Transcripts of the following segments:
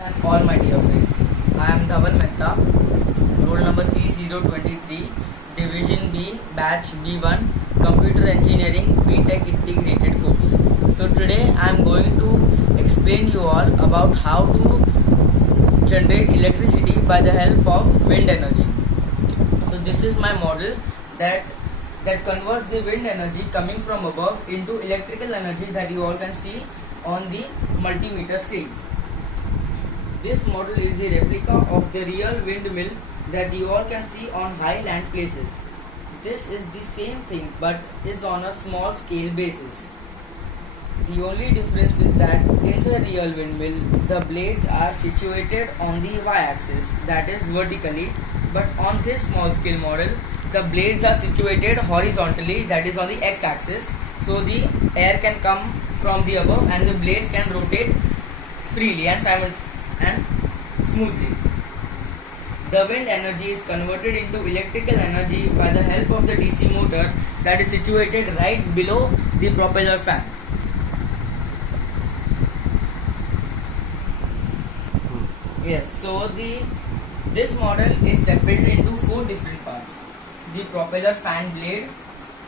And all my dear friends, I am Dhaval Mehta, roll number C023, Division B, Batch B1, Computer Engineering BTech Integrated course. So today I am going to explain you all about how to generate electricity by the help of wind energy. So this is my model that converts the wind energy coming from above into electrical energy that you all can see on the multimeter screen. This model is a replica of the real windmill that you all can see on high land places. This is the same thing but is on a small scale basis. The only difference is that in the real windmill, the blades are situated on the y-axis, that is vertically, but on this small scale model, the blades are situated horizontally, that is on the x-axis, so the air can come from the above and the blades can rotate freely and smoothly. The wind energy is converted into electrical energy by the help of the DC motor that is situated right below the propeller fan. Yes, so this model is separated into four different parts. The propeller fan blade,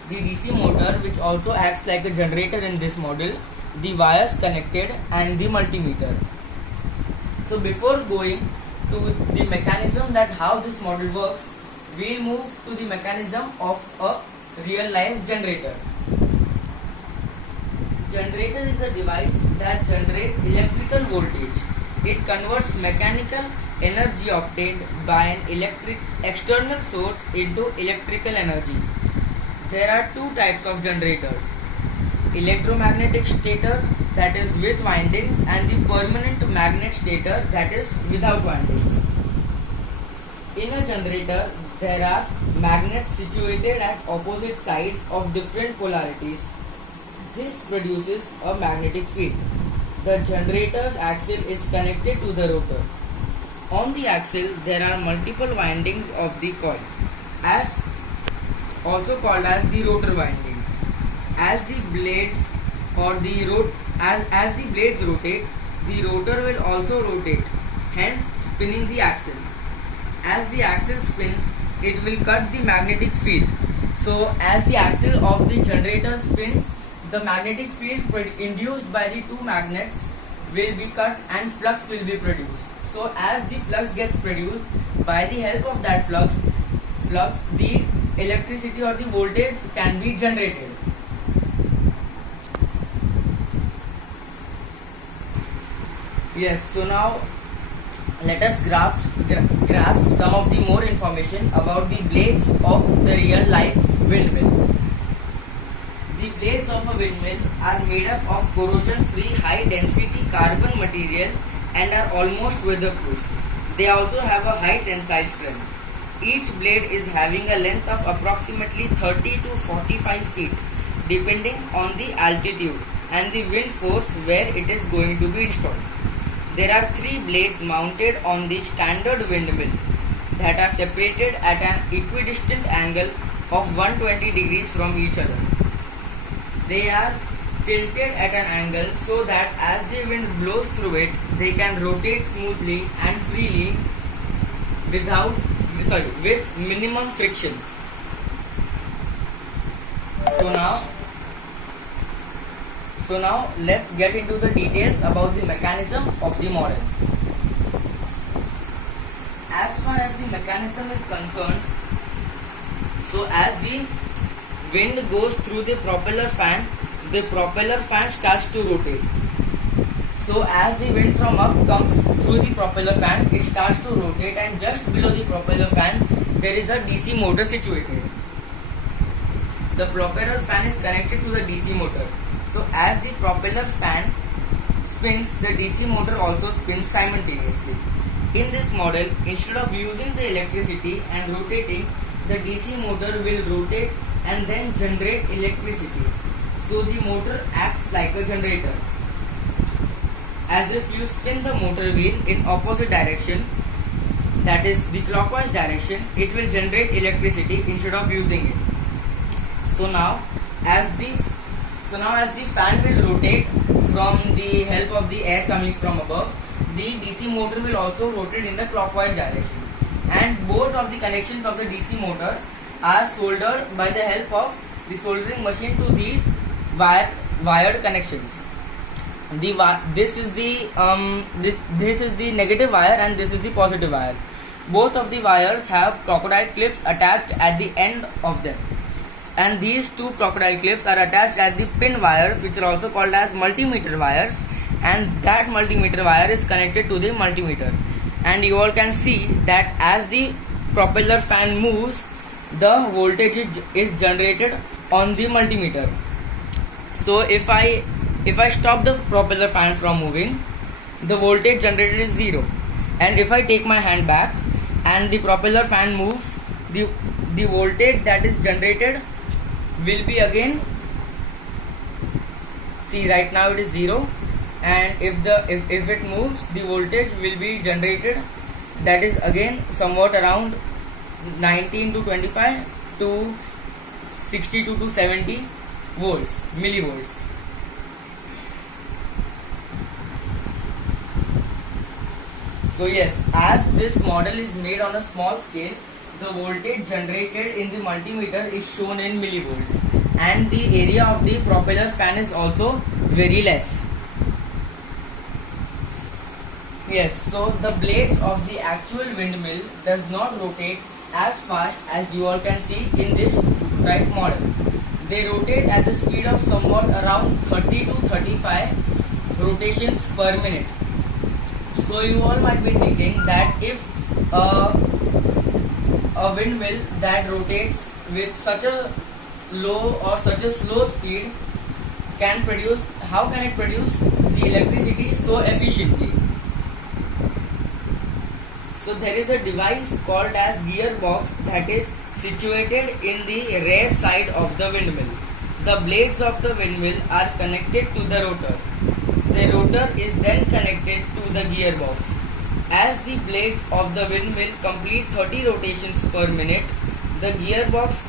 the DC motor which also acts like a generator in this model, the wires connected and the multimeter. So before going to the mechanism that how this model works, we'll move to the mechanism of a real life generator. Generator is a device that generates electrical voltage. It converts mechanical energy obtained by an electric external source into electrical energy. There are two types of generators: electromagnetic stator, that is with windings, and the permanent magnet stator, that is without windings. In a generator, there are magnets situated at opposite sides of different polarities. This produces a magnetic field. The generator's axle is connected to the rotor. On the axle, there are multiple windings of the coil, as also called as the rotor windings. As the blades as the blades rotate, the rotor will also rotate, hence spinning the axle. As the axle spins, it will cut the magnetic field. So as the axle of the generator spins, the magnetic field induced by the two magnets will be cut and flux will be produced. So as the flux gets produced, by the help of that flux the electricity or the voltage can be generated. Yes, so now let us grasp some of the more information about the blades of the real life windmill. The blades of a windmill are made up of corrosion-free high-density carbon material and are almost weatherproof. They also have a high tensile strength. Each blade is having a length of approximately 30 to 45 feet depending on the altitude and the wind force where it is going to be installed. There are three blades mounted on the standard windmill that are separated at an equidistant angle of 120 degrees from each other. They are tilted at an angle so that as the wind blows through it, they can rotate smoothly and freely with minimum friction. So now let's get into the details about the mechanism of the model. As far as the mechanism is concerned, so as the wind goes through the propeller fan starts to rotate. So as the wind from up comes through the propeller fan, it starts to rotate, and just below the propeller fan there is a DC motor situated. The propeller fan is connected to the DC motor. So as the propeller fan spins, the DC motor also spins simultaneously. In this model, instead of using the electricity and rotating, the DC motor will rotate and then generate electricity. So the motor acts like a generator. As if you spin the motor wheel in opposite direction, that is the clockwise direction, it will generate electricity instead of using it. So now as the fan will rotate from the help of the air coming from above, the DC motor will also rotate in the clockwise direction. And both of the connections of the DC motor are soldered by the help of the soldering machine to these wired connections. This is the negative wire and this is the positive wire. Both of the wires have crocodile clips attached at the end of them, and these two crocodile clips are attached at the pin wires, which are also called as multimeter wires, and that multimeter wire is connected to the multimeter. And you all can see that as the propeller fan moves, the voltage is generated on the multimeter. So if I stop the propeller fan from moving, the voltage generated is 0, and if I take my hand back and the propeller fan moves, the voltage that is generated will be again, see right now it is 0, and if it moves, the voltage will be generated, that is again somewhat around 19 to 25 to 62 to 70 volts, millivolts. So yes, as this model is made on a small scale, the voltage generated in the multimeter is shown in millivolts, and the area of the propeller fan is also very less. Yes, so the blades of the actual windmill does not rotate as fast as you all can see in this right model. They rotate at the speed of somewhat around 30 to 35 rotations per minute. So you all might be thinking that if a windmill that rotates with such a low or such a slow speed how can it produce the electricity so efficiently? So there is a device called as gearbox that is situated in the rear side of the windmill. The blades of the windmill are connected to the rotor. The rotor is then connected to the gearbox. As the blades of the windmill complete 30 rotations per minute, the gearbox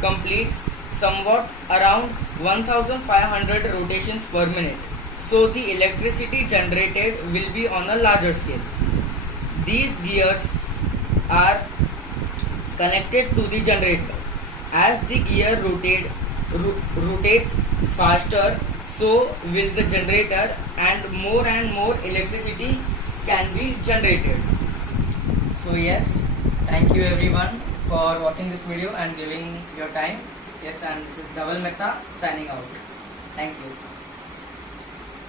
completes somewhat around 1500 rotations per minute. So the electricity generated will be on a larger scale. These gears are connected to the generator. As the gear rotates faster, so will the generator, and more electricity can be generated. So yes, thank you everyone for watching this video and giving your time. Yes, and this is Dhaval Mehta signing out. Thank you.